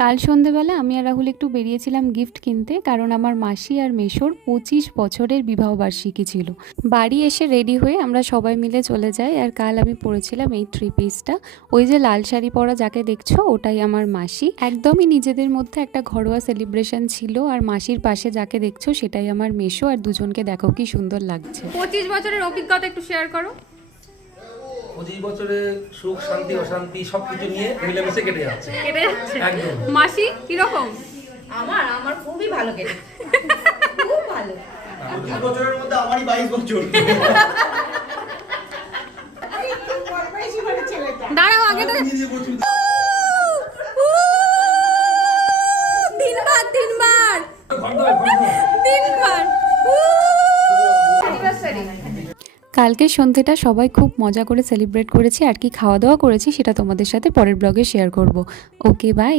কাল সন্ধেবেলা আমি আর রাহুল একটু বেরিয়েছিলাম গিফট কিনতে, কারণ আমার মাসি আর মেশোর 25 বছরের বিবাহবার্ষিকী ছিল। বাড়ি এসে রেডি হয়ে আমরা সবাই মিলে চলে যাই। আর কাল আমি পরেছিলাম এই 3 পিসটা। ওই যে লাল শাড়ি পরা যাকে দেখছো ওটাই আমার মাসি। একদমই নিজেদের মধ্যে একটা ঘরোয়া সেলিব্রেশন ছিল। আর মাসির পাশে যাকে দেখছো সেটাই আমার মেশো। আর দুজনকে দেখো কি সুন্দর লাগছে। 25 বছরের অভিজ্ঞতা একটু শেয়ার করো। 25 বছরে সুখ শান্তি অশান্তি সবকিছু নিয়ে মিলেমিশে কেটে যাচ্ছে। একদম। মাসি কিরকম? আমার খুবই ভালো কেটে, খুব ভালো। 25 বছরের মধ্যে আমারই 22 বছর। দাঁড়াও, আগে তো তিনবার কালকে সন্ধ্যেটা সবাই খুব মজা করে সেলিব্রেট করেছি। আর কি খাওয়া দাওয়া করেছি সেটা তোমাদের সাথে পরের ব্লগে শেয়ার করব। ওকে, বাই।